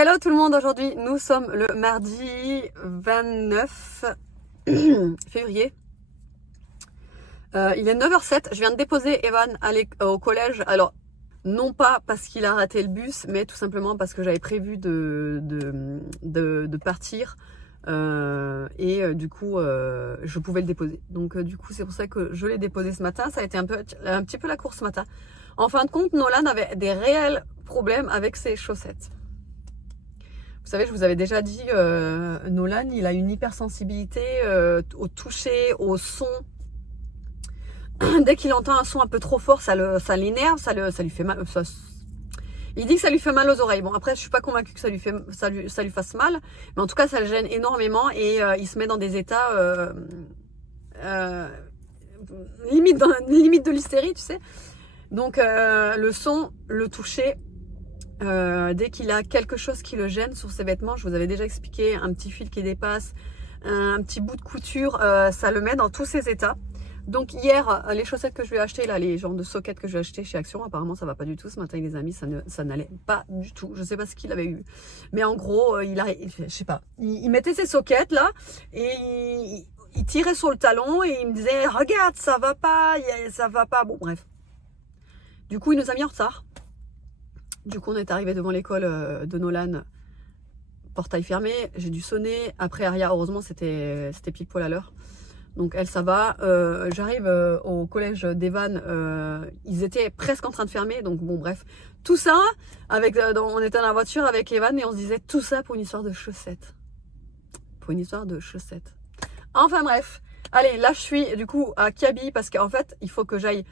Hello tout le monde, aujourd'hui nous sommes le mardi 29 février. Il est 9h07, je viens de déposer Evan au collège. Alors, non pas parce qu'il a raté le bus, mais tout simplement parce que j'avais prévu de partir. Du coup, je pouvais le déposer. Donc du coup, c'est pour ça que je l'ai déposé ce matin. Ça a été un petit peu la course ce matin. En fin de compte, Nolan avait des réels problèmes avec ses chaussettes. Vous savez, je vous avais déjà dit, Nolan, il a une hypersensibilité au toucher, au son. Dès qu'il entend un son un peu trop fort, ça l'énerve, ça lui fait mal. Il dit que ça lui fait mal aux oreilles. Bon, après, je suis pas convaincue que ça lui fasse mal, mais en tout cas, ça le gêne énormément et il se met dans des états limite de l'hystérie, tu sais. Donc, le son, le toucher. Dès qu'il a quelque chose qui le gêne sur ses vêtements, je vous avais déjà expliqué, un petit fil qui dépasse, un petit bout de couture, ça le met dans tous ses états. Donc hier, les chaussettes que je lui ai achetées, là, les genres de sockets que je lui ai achetées chez Action, apparemment ça va pas du tout. Ce matin, les amis, ça n'allait pas du tout. Je sais pas ce qu'il avait eu, mais en gros, je sais pas, il mettait ses sockets là et il tirait sur le talon et il me disait regarde, ça va pas, ça va pas. Bon bref. Du coup, il nous a mis en retard. Du coup, on est arrivé devant l'école de Nolan, portail fermé, j'ai dû sonner. Après, Aria, heureusement, c'était pile poil à l'heure. Donc, elle, ça va. J'arrive au collège d'Evan, ils étaient presque en train de fermer. Donc, bon, bref. Tout ça, on était dans la voiture avec Evan et on se disait tout ça pour une histoire de chaussettes. Pour une histoire de chaussettes. Enfin, bref. Allez, là, je suis du coup à Kiabi parce qu'en fait, il faut que j'aille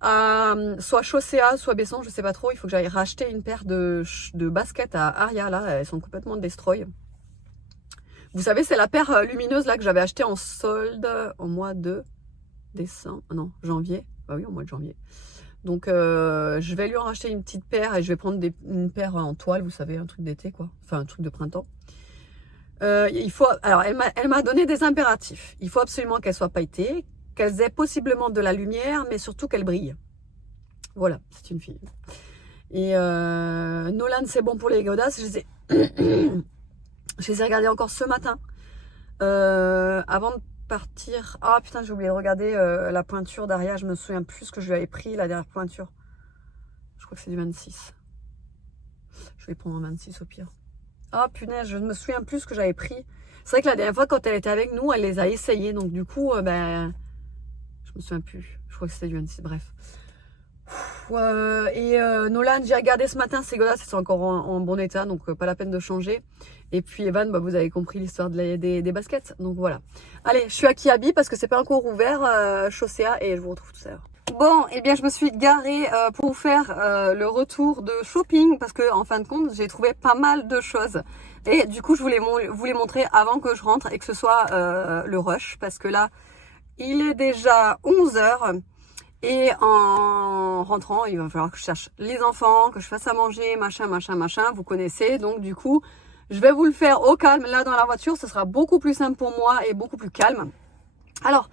soit Chaussea, soit Besson, je sais pas trop. Il faut que j'aille racheter une paire de baskets à Aria, là, elles sont complètement destroy. Vous savez, c'est la paire lumineuse là que j'avais acheté en solde au mois de décembre, non, janvier. Bah oui, au mois de janvier. Donc je vais lui en racheter une petite paire et je vais prendre une paire en toile, vous savez, un truc d'été quoi, enfin un truc de printemps. Alors elle m'a donné des impératifs. Il faut absolument qu'elles soient pailletées, qu'elles aient possiblement de la lumière, mais surtout qu'elles brillent. Voilà, c'est une fille. Et Nolan, c'est bon pour les godasses. Je les ai regardées encore ce matin. Avant de partir. Ah putain, j'ai oublié de regarder la pointure d'Aria. Je me souviens plus ce que je lui avais pris, la dernière pointure. Je crois que c'est du 26. Je vais prendre un 26 au pire. Ah punaise, je ne me souviens plus ce que j'avais pris. C'est vrai que la dernière fois, quand elle était avec nous, elle les a essayées. Donc du coup, je me souviens plus. Je crois que c'était du 26, bref. Nolan, j'ai regardé ce matin, ces godasses, c'est encore en bon état, donc pas la peine de changer. Et puis Evan, vous avez compris l'histoire des baskets, donc voilà. Allez, je suis à Kiabi parce que c'est pas encore ouvert, Chaussea, et je vous retrouve tout à l'heure. Bon, eh bien je me suis garée pour faire le retour de shopping parce que en fin de compte, j'ai trouvé pas mal de choses. Et du coup, je voulais vous les montrer avant que je rentre et que ce soit le rush parce que là, il est déjà 11h. Et en rentrant, il va falloir que je cherche les enfants, que je fasse à manger, machin, vous connaissez. Donc du coup, je vais vous le faire au calme. Là, dans la voiture, ce sera beaucoup plus simple pour moi et beaucoup plus calme. Alors,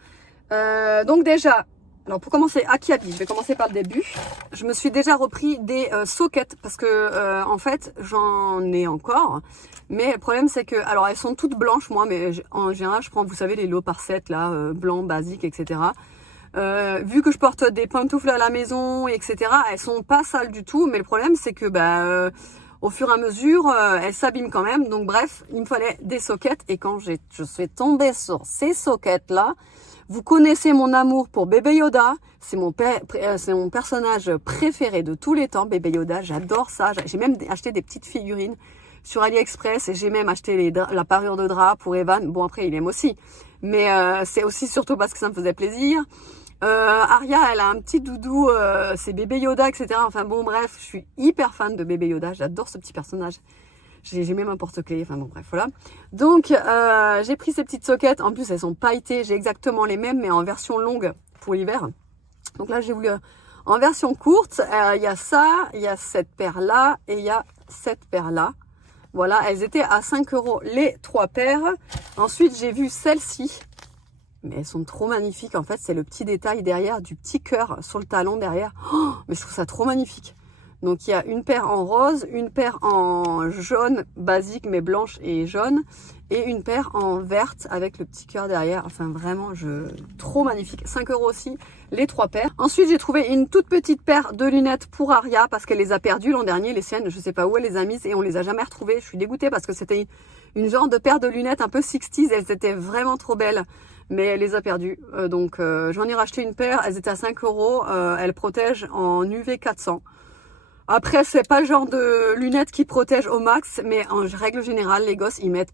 donc déjà, pour commencer, à Kiabi, je vais commencer par le début. Je me suis déjà repris des sockets parce que, en fait, j'en ai encore. Mais le problème, c'est que, alors elles sont toutes blanches, moi, mais en général, je prends, vous savez, les lots par 7, là, blancs, basiques, etc. Vu que je porte des pantoufles à la maison, etc., elles sont pas sales du tout, mais le problème c'est que au fur et à mesure, elles s'abîment quand même. Donc bref, il me fallait des sockets et quand je suis tombée sur ces sockets là, vous connaissez mon amour pour Bébé Yoda, c'est mon personnage préféré de tous les temps, Bébé Yoda, j'adore ça. J'ai même acheté des petites figurines sur AliExpress et j'ai même acheté la parure de drap pour Evan. Bon après il aime aussi, mais c'est aussi surtout parce que ça me faisait plaisir. Aria, elle a un petit doudou, c'est Bébé Yoda, etc. Enfin bon, bref, je suis hyper fan de Bébé Yoda. J'adore ce petit personnage. J'ai même un porte-clés. Enfin bon, bref, voilà. Donc, j'ai pris ces petites sockets. En plus, elles sont pailletées. J'ai exactement les mêmes, mais en version longue pour l'hiver. Donc là, j'ai voulu en version courte. Il y a ça, il y a cette paire-là et il y a cette paire-là. Voilà, elles étaient à 5 € les 3 paires. Ensuite, j'ai vu celle-ci. Mais elles sont trop magnifiques. En fait, c'est le petit détail derrière du petit cœur sur le talon derrière. Oh, mais je trouve ça trop magnifique. Donc il y a une paire en rose, une paire en jaune basique mais blanche et jaune, et une paire en verte avec le petit cœur derrière. Enfin vraiment, trop magnifique. 5 € aussi les 3 paires. Ensuite j'ai trouvé une toute petite paire de lunettes pour Aria parce qu'elle les a perdues l'an dernier, les siennes. Je sais pas où elle les a mises et on les a jamais retrouvées. Je suis dégoûtée parce que c'était une genre de paire de lunettes un peu 60s. Elles étaient vraiment trop belles, mais elle les a perdues. Donc j'en ai racheté une paire. Elles étaient à 5 €. Elles protègent en UV 400. Après, c'est pas le genre de lunettes qui protègent au max, mais en règle générale, les gosses, ils mettent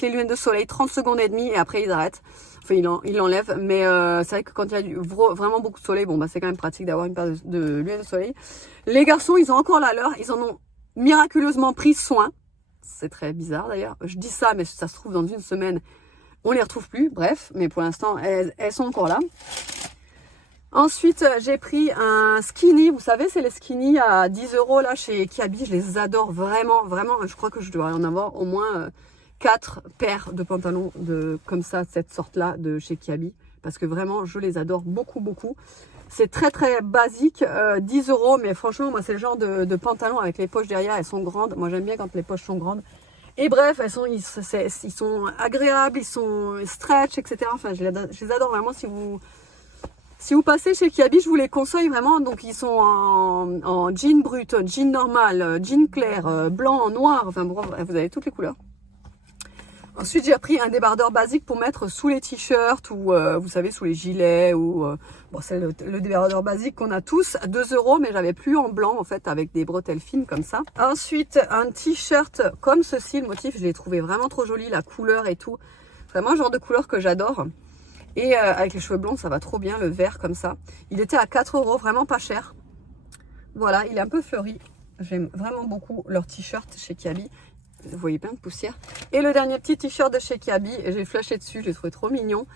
les lunettes de soleil 30 secondes et demie et après ils arrêtent. Enfin, ils l'enlèvent. Mais c'est vrai que quand il y a vraiment beaucoup de soleil, bon, bah, c'est quand même pratique d'avoir une paire de lunettes de soleil. Les garçons, ils ont encore la leur. Ils en ont miraculeusement pris soin. C'est très bizarre d'ailleurs. Je dis ça, mais ça se trouve dans une semaine, on les retrouve plus. Bref, mais pour l'instant, elles sont encore là. Ensuite, j'ai pris un skinny. Vous savez, c'est les skinny à 10 € là chez Kiabi. Je les adore vraiment, vraiment. Je crois que je dois en avoir au moins 4 paires de pantalons comme ça, cette sorte-là de chez Kiabi. Parce que vraiment, je les adore beaucoup, beaucoup. C'est très, très basique. 10 €. Mais franchement, moi, c'est le genre de pantalon avec les poches derrière. Elles sont grandes. Moi, j'aime bien quand les poches sont grandes. Et bref, ils sont agréables. Ils sont stretch, etc. Enfin, je les adore vraiment. Si vous passez chez Kiabi, je vous les conseille vraiment. Donc ils sont en jean brut, jean normal, jean clair, blanc, noir. Enfin bon, vous avez toutes les couleurs. Ensuite, j'ai pris un débardeur basique pour mettre sous les t-shirts ou vous savez, sous les gilets. Bon, c'est le débardeur basique qu'on a tous, 2 €, mais j'avais plus en blanc en fait avec des bretelles fines comme ça. Ensuite, un t-shirt comme ceci, le motif, je l'ai trouvé vraiment trop joli, la couleur et tout. Vraiment un genre de couleur que j'adore. Et avec les cheveux blonds, ça va trop bien, le vert comme ça. Il était à 4 €, vraiment pas cher. Voilà, il est un peu fleuri. J'aime vraiment beaucoup leur t-shirt chez Kiabi. Vous voyez plein de poussière. Et le dernier petit t-shirt de chez Kiabi, j'ai flashé dessus, je l'ai trouvé trop mignon.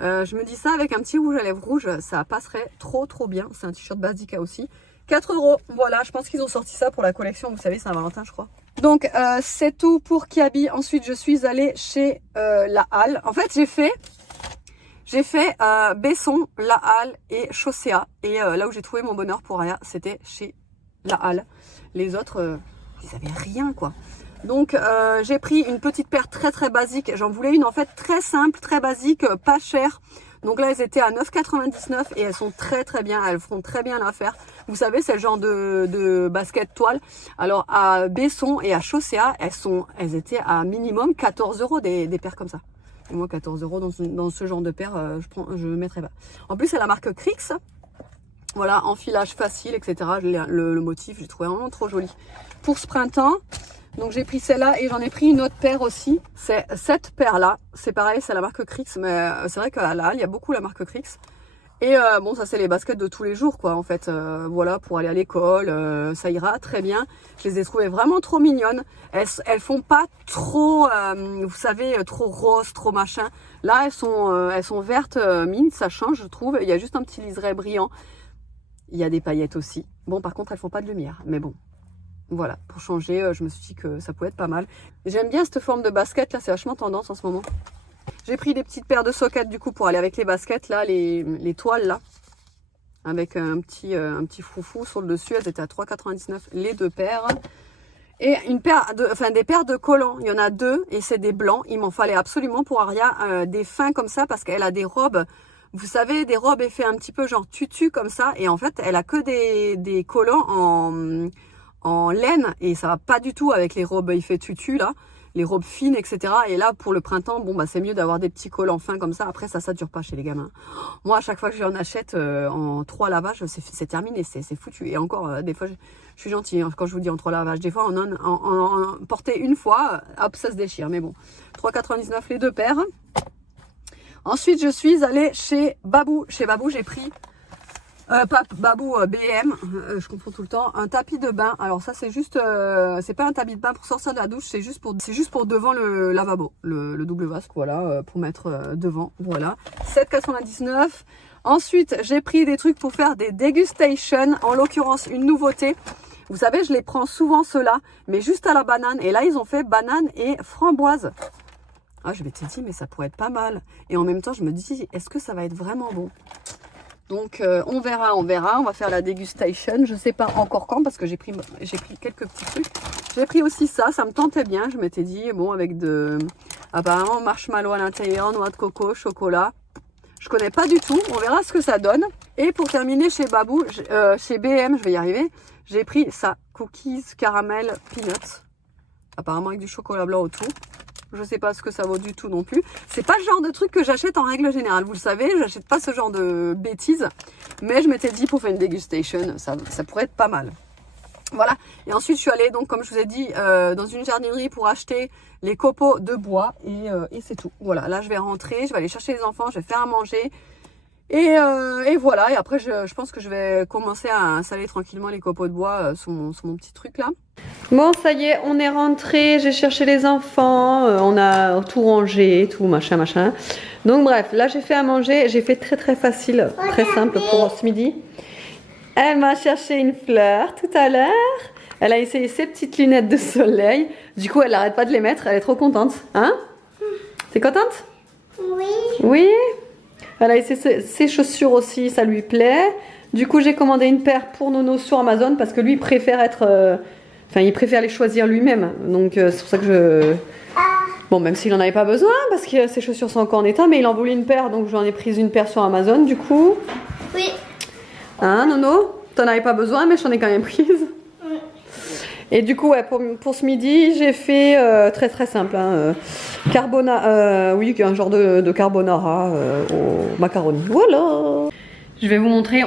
Je me dis ça avec un petit rouge à lèvres rouge, ça passerait trop bien. C'est un t-shirt basique aussi. 4 €, voilà, je pense qu'ils ont sorti ça pour la collection, vous savez, Saint-Valentin, je crois. Donc, c'est tout pour Kiabi. Ensuite, je suis allée chez La Halle. En fait, j'ai fait Besson, La Halle et Chaussea. Et là où j'ai trouvé mon bonheur pour Aria, c'était chez La Halle. Les autres, ils avaient rien, quoi. Donc, j'ai pris une petite paire très, très basique. J'en voulais une, en fait, très simple, très basique, pas chère. Donc là, elles étaient à 9,99 € et elles sont très, très bien. Elles font très bien l'affaire. Vous savez, c'est le genre de basket toile. Alors, à Besson et à Chaussea, elles étaient à minimum 14 € des paires comme ça. Et moi, 14 € dans ce genre de paire, je mettrais pas. En plus, c'est la marque Crix. Voilà, enfilage facile, etc. Le motif, j'ai trouvé vraiment trop joli. Pour ce printemps, donc j'ai pris celle-là et j'en ai pris une autre paire aussi. C'est cette paire-là. C'est pareil, c'est la marque Crix. Mais c'est vrai qu'à la Halle, il y a beaucoup la marque Crix. Et bon, ça c'est les baskets de tous les jours, quoi, en fait. Voilà, pour aller à l'école, ça ira très bien. Je les ai trouvées vraiment trop mignonnes. Elles font pas trop, vous savez, trop rose, trop machin. Là, elles sont vertes mine, ça change, je trouve. Il y a juste un petit liseré brillant. Il y a des paillettes aussi. Bon, par contre, elles font pas de lumière, mais bon. Voilà, pour changer, je me suis dit que ça pouvait être pas mal. J'aime bien cette forme de basket, là, c'est vachement tendance en ce moment. J'ai pris des petites paires de sockets du coup pour aller avec les baskets là, les toiles là. Avec un petit foufou sur le dessus, elles étaient à 3,99 € les 2 paires. Et des paires de collants, il y en a 2 et c'est des blancs. Il m'en fallait absolument pour Aria des fins comme ça parce qu'elle a des robes, vous savez, des robes effet un petit peu genre tutu comme ça. Et en fait, elle a que des collants en laine et ça va pas du tout avec les robes effet tutu là. Les robes fines, etc. Et là, pour le printemps, bon, bah, c'est mieux d'avoir des petits collants fins comme ça. Après, ça dure pas chez les gamins. Moi, à chaque fois que j'en achète en 3 lavages, c'est terminé, c'est foutu. Et encore, des fois, je suis gentille hein, quand je vous dis en 3 lavages. Des fois, en porter une fois, hop, ça se déchire. Mais bon, 3,99 € les 2 paires. Ensuite, je suis allée chez Babou. Chez Babou, j'ai pris... Babou BM, je confonds tout le temps, un tapis de bain. Alors ça c'est juste, c'est pas un tapis de bain pour sortir de la douche, c'est juste pour devant le lavabo, le double vasque, voilà, pour mettre devant, voilà. 7,99 €. Ensuite j'ai pris des trucs pour faire des dégustations, en l'occurrence une nouveauté. Vous savez, je les prends souvent ceux-là, mais juste à la banane. Et là ils ont fait banane et framboise. Ah, je vais te dire, mais ça pourrait être pas mal. Et en même temps je me dis, est-ce que ça va être vraiment bon? Donc on verra, on va faire la dégustation. Je sais pas encore quand parce que j'ai pris quelques petits trucs. J'ai pris aussi ça me tentait bien. Je m'étais dit, bon, avec apparemment marshmallow à l'intérieur, noix de coco, chocolat. Je connais pas du tout, on verra ce que ça donne. Et pour terminer chez Babou, chez BM, je vais y arriver, j'ai pris ça, cookies caramel peanuts. Apparemment avec du chocolat blanc autour. Je sais pas ce que ça vaut du tout non plus. C'est pas le genre de truc que j'achète en règle générale. Vous le savez, j'achète pas ce genre de bêtises. Mais je m'étais dit pour faire une dégustation, ça pourrait être pas mal. Voilà. Et ensuite, je suis allée, donc, comme je vous ai dit, dans une jardinerie pour acheter les copeaux de bois. Et c'est tout. Voilà. Là, je vais rentrer, je vais aller chercher les enfants, je vais faire à manger. Et voilà. Et après, je pense que je vais commencer à installer tranquillement les copeaux de bois sur mon petit truc là. Bon, ça y est, on est rentré. J'ai cherché les enfants. On a tout rangé, tout machin. Donc bref, là j'ai fait à manger. J'ai fait très facile, très simple pour ce midi. Elle m'a cherché une fleur tout à l'heure. Elle a essayé ses petites lunettes de soleil. Du coup, elle n'arrête pas de les mettre. Elle est trop contente. Hein? T'es contente? Oui. Oui. Elle a essayé ses chaussures aussi, ça lui plaît. Du coup, j'ai commandé une paire pour Nono sur Amazon parce que lui, il préfère il préfère les choisir lui-même. Donc, c'est pour ça que je... Bon, même s'il n'en avait pas besoin parce que ses chaussures sont encore en état, mais il en voulait une paire. Donc, j'en ai pris une paire sur Amazon, du coup. Oui. Hein, Nono? T'en avais pas besoin, mais j'en ai quand même prise. Oui. Et du coup, ouais, pour ce midi, j'ai fait très simple. Hein, oui, un genre de carbonara au macaroni. Voilà. Je vais vous montrer,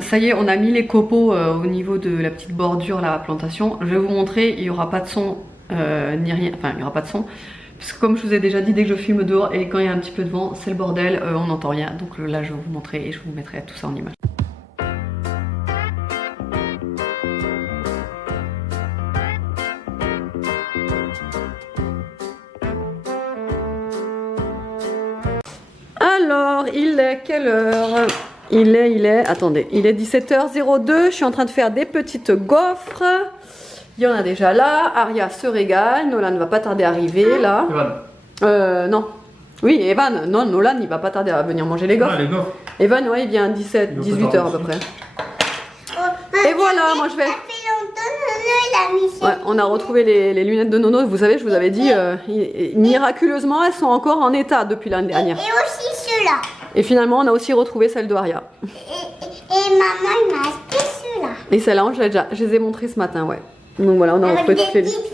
ça y est, on a mis les copeaux au niveau de la petite bordure, la plantation. Je vais vous montrer, il n'y aura pas de son, ni rien, enfin il n'y aura pas de son. Parce que comme je vous ai déjà dit, dès que je filme dehors et quand il y a un petit peu de vent, c'est le bordel, on n'entend rien. Donc là, je vais vous montrer et je vous mettrai tout ça en image. Alors, il est quelle heure? Il est, attendez, il est 17h02, je suis en train de faire des petites gaufres. Il y en a déjà là, Aria se régale, Nolan ne va pas tarder à arriver là. Evan. Non. Oui, Evan, non, Nolan il va pas tarder à venir manger les gaufres. Ah, les gaufres. Evan, ouais, il vient à 18h à peu près. Et voilà, moi je vais... Ouais, on a retrouvé les lunettes de Nono, vous savez, je vous avais dit, miraculeusement, elles sont encore en état depuis l'année dernière. Et aussi ceux-là. Et finalement, on a aussi retrouvé celle de Aria. Et maman, il m'a acheté ceux-là. Et celle-là, je les ai montrées ce matin, ouais. Donc voilà, on a retrouvé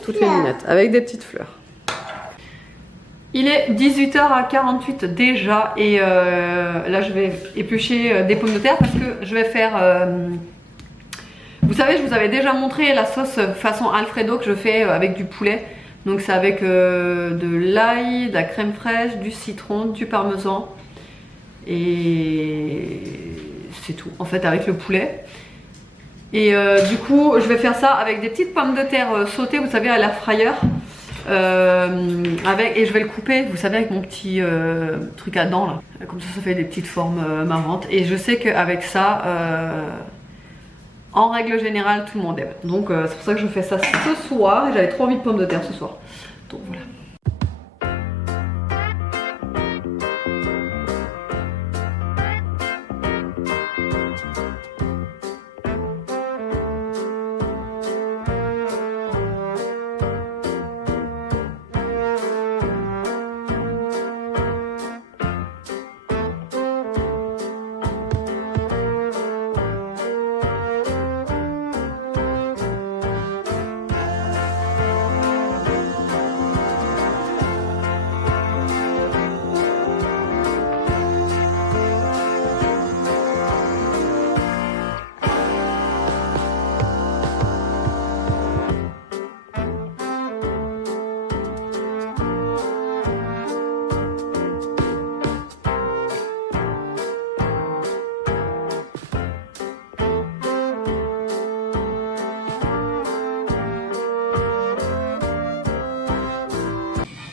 toutes les lunettes, avec des petites fleurs. Il est 18h48 déjà, et là, je vais éplucher des pommes de terre parce que je vais faire... Vous savez, je vous avais déjà montré la sauce façon Alfredo que je fais avec du poulet. Donc c'est avec de l'ail, de la crème fraîche, du citron, du parmesan. Et c'est tout, en fait, avec le poulet. Et du coup, je vais faire ça avec des petites pommes de terre sautées, vous savez, à l'air fryer. Et je vais le couper, vous savez, avec mon petit truc à dents là. Comme ça fait des petites formes marrantes. Et je sais qu'avec ça... en règle générale, tout le monde aime. Donc c'est pour ça que je fais ça ce soir. J'avais trop envie de pommes de terre ce soir. Donc voilà.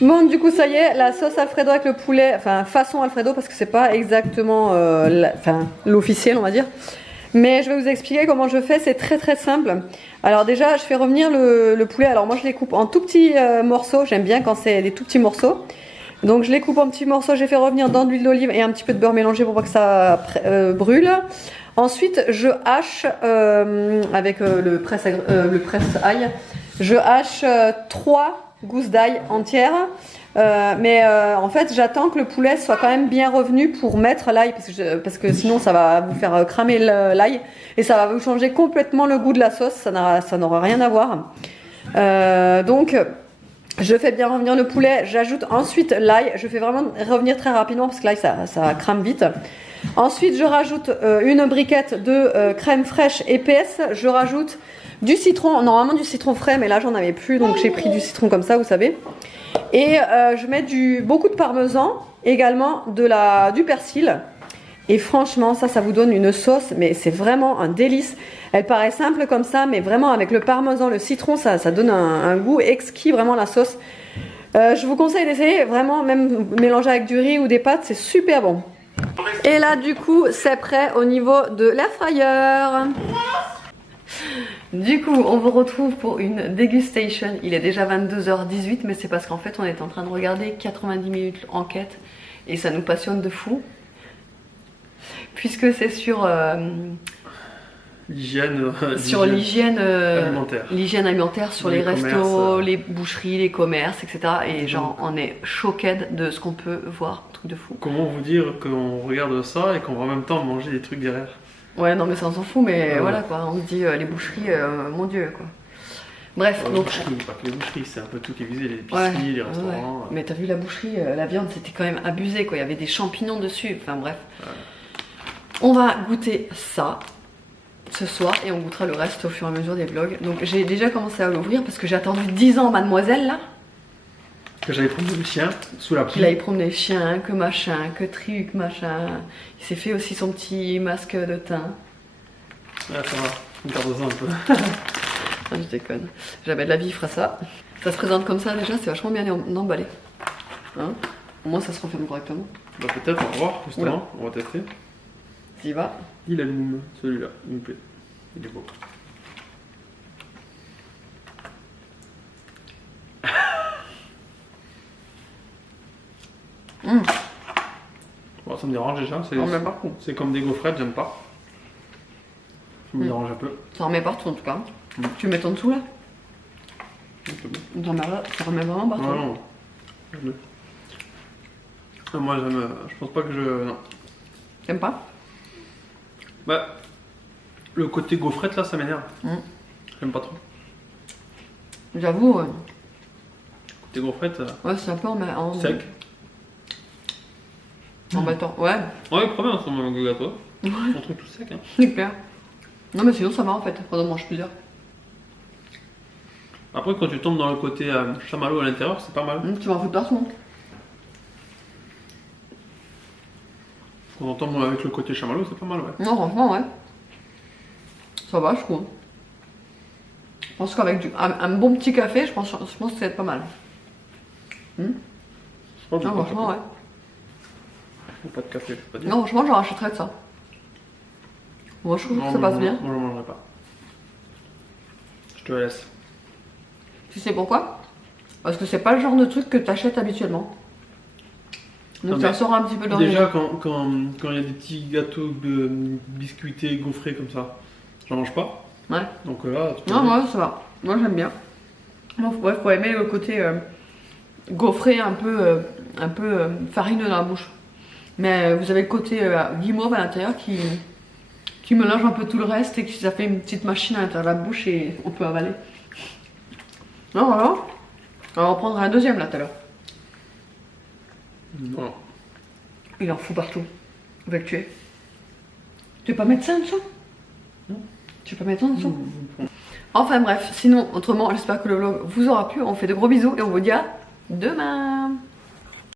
Bon, du coup, ça y est, la sauce Alfredo avec le poulet, enfin façon Alfredo parce que c'est pas exactement l'officiel, on va dire. Mais je vais vous expliquer comment je fais, c'est très simple. Alors déjà, je fais revenir le poulet. Alors moi, je les coupe en tout petits morceaux. J'aime bien quand c'est des tout petits morceaux. Donc je les coupe en petits morceaux, j'ai fait revenir dans de l'huile d'olive et un petit peu de beurre mélangé pour pas que ça brûle. Ensuite je hache avec le presse-ail, je hache 3 gousses d'ail entières. En fait j'attends que le poulet soit quand même bien revenu pour mettre l'ail parce que sinon ça va vous faire cramer l'ail et ça va vous changer complètement le goût de la sauce, ça n'aura rien à voir. Donc je fais bien revenir le poulet, j'ajoute ensuite l'ail, je fais vraiment revenir très rapidement parce que l'ail ça crame vite. Ensuite je rajoute une briquette de crème fraîche épaisse, je rajoute du citron, normalement du citron frais mais là j'en avais plus donc j'ai pris du citron comme ça vous savez. Et je mets beaucoup de parmesan, également du persil. Et franchement ça vous donne une sauce mais c'est vraiment un délice. Elle paraît simple comme ça mais vraiment avec le parmesan, le citron ça donne un goût exquis vraiment la sauce. Je vous conseille d'essayer vraiment, même mélanger avec du riz ou des pâtes, c'est super bon. Et là du coup c'est prêt au niveau de l'air fryer. Du coup on vous retrouve pour une dégustation. Il est déjà 22h18 mais c'est parce qu'en fait on est en train de regarder 90 minutes enquête et ça nous passionne de fou. Puisque c'est sur l'hygiène alimentaire sur les restos, les boucheries, les commerces, etc. Et genre on est choqué de ce qu'on peut voir, truc de fou. Comment vous dire qu'on regarde ça et qu'on va en même temps manger des trucs derrière? Ouais non mais ça on s'en fout mais voilà quoi, on se dit les boucheries, mon dieu quoi. Bref, donc... Pas que les boucheries, c'est un peu tout qui est visé, les épiceries, les restaurants. Ouais. Mais t'as vu la boucherie, la viande c'était quand même abusé quoi, il y avait des champignons dessus, enfin bref. Ouais. On va goûter ça ce soir et on goûtera le reste au fur et à mesure des vlogs. Donc j'ai déjà commencé à l'ouvrir parce que j'ai attendu 10 ans mademoiselle là. Que j'allais prendre le chien sous la pluie. Qu'il allait prendre les chiens, que machin, que truc, machin. Il s'est fait aussi son petit masque de teint. Ah ça va, une garde-en un peu. Ah, je déconne. Jamais de la vie il fera ça. Ça se présente comme ça déjà, c'est vachement bien emballé. Hein, au moins ça se referme correctement. Bah peut-être, on va voir justement, oula. On va tester. T'y vas. Il allume, celui-là, il me plaît. Il est beau. Bon, ça me dérange déjà, c'est comme des gaufrettes, j'aime pas. Ça me dérange un peu. Ça remet partout en tout cas. Tu mets ton dessous là. Ça remet vraiment partout. Non. Moi j'aime, je pense pas que je... Non. T'aimes pas? Bah, le côté gaufrette là, ça m'énerve. J'aime pas trop. J'avoue. Côté gaufrette. Ouais, c'est un peu en sec. Embêtant, ouais. Ouais, très bien, c'est un gâteau. On trouve tout sec. Hein. Super. Non, mais sinon ça va en fait, quand on mange plusieurs. Après, quand tu tombes dans le côté chamallow à l'intérieur, c'est pas mal. Tu vas en foutre partout. Quand on tombe avec le côté chamallow, c'est pas mal, ouais. Non, franchement, ouais. Ça va, je trouve. Je pense qu'avec un bon petit café, je pense que ça va être pas mal. Non, franchement, ouais. Pas de café, je peux pas dire. Non, franchement, j'en rachèterais de ça. Moi, je trouve que ça passe bien. Moi, je mangerai pas. Je te laisse. Tu sais pourquoi? Parce que c'est pas le genre de truc que tu achètes habituellement. Donc non, ça sort un petit peu dans le... Déjà, quand il y a des petits gâteaux biscuités, gaufrés comme ça, j'en mange pas. Ouais. Donc là, tu peux... Non, moi, ça va. Moi, j'aime bien. Bon, bref, faut aimer le côté gaufré, un peu farineux dans la bouche. Mais vous avez le côté guimauve à l'intérieur qui mélange un peu tout le reste et qui ça fait une petite machine à l'intérieur de la bouche et on peut avaler. Non, voilà. On va en prendre un deuxième là tout à l'heure. Non. Il en fout partout. Il va le tuer. Tu veux pas mettre ça en dessous? Non. Tu veux pas mettre ça en dessous? Enfin bref, sinon, autrement, j'espère que le vlog vous aura plu. On fait de gros bisous et on vous dit à demain.